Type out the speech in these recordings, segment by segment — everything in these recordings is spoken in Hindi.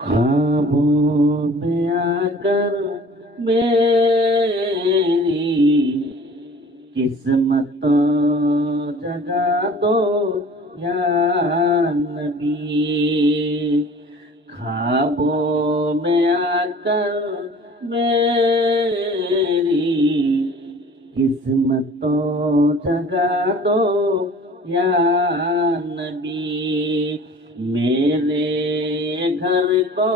ख्वाबों में आकर मेरी किस्मत जगा दो या नबी। ख्वाबों में आकर मेरी किस्मत जगा दो या नबी। मेरे घर को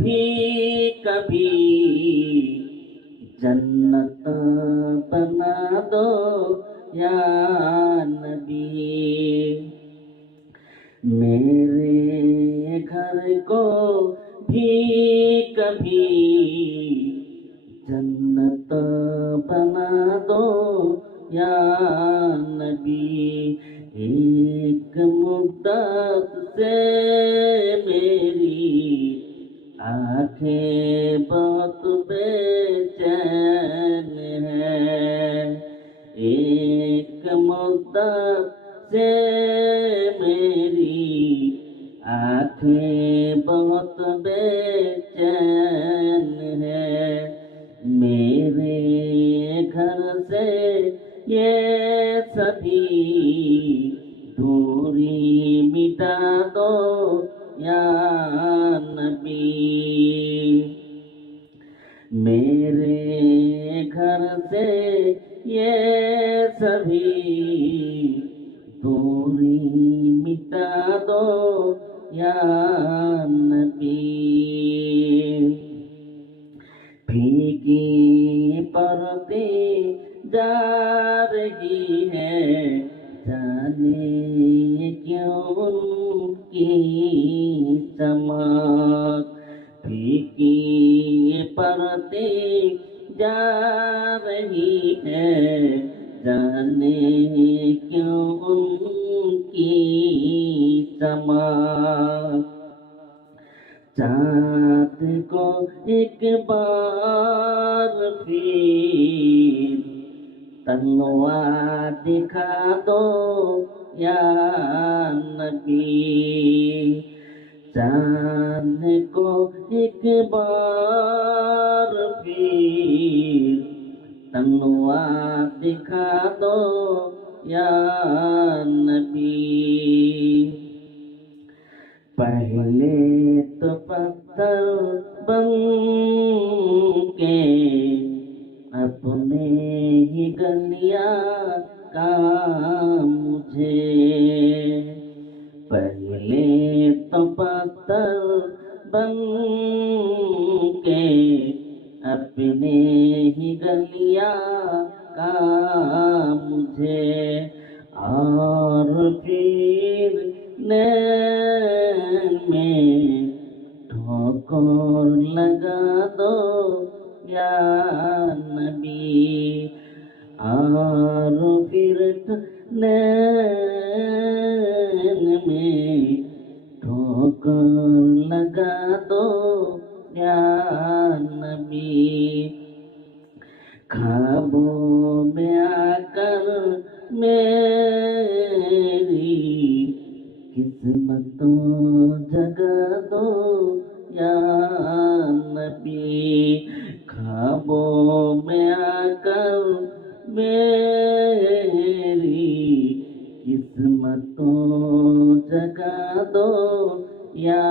भी कभी जन्नत बना दो या नबी। मेरे घर को भी कभी जन्नत बना दो या नबी। एक मुद्दत से मेरी आंखें बहुत बेचैन है। एक मुद्दत से मेरी आंखें बहुत बेचैन है। मेरे घर से ये सभी दूरी मिटा दो या नबी। मेरे घर से ये सभी दूरी मिटा दो या नबी। फीकी परते जा रही है, जाने क्यों उनकी चमक। फीकी परते जा रही है, जाने क्यों उनकी चमक। चाँद को एक बार फिर तन्वा दिखा दो या नबी। चाँद को एक बार फिर तन्वा दिखा दो या नबी। पहले तो पत्थर बन के अपने ही गलियां का मुझे। पहले तो पत्थर बन के अपने ही गलियां का मुझे। और फिर नैन में ठोकर लगा दो या नबी। और फिर नैन में ठोकर लगा दो या नबी। ख्वाबों में आकर मेरी किस्मतों जगा दो या नबी। ख्वाबों में आकर मेरी किस्मतों जगा दो या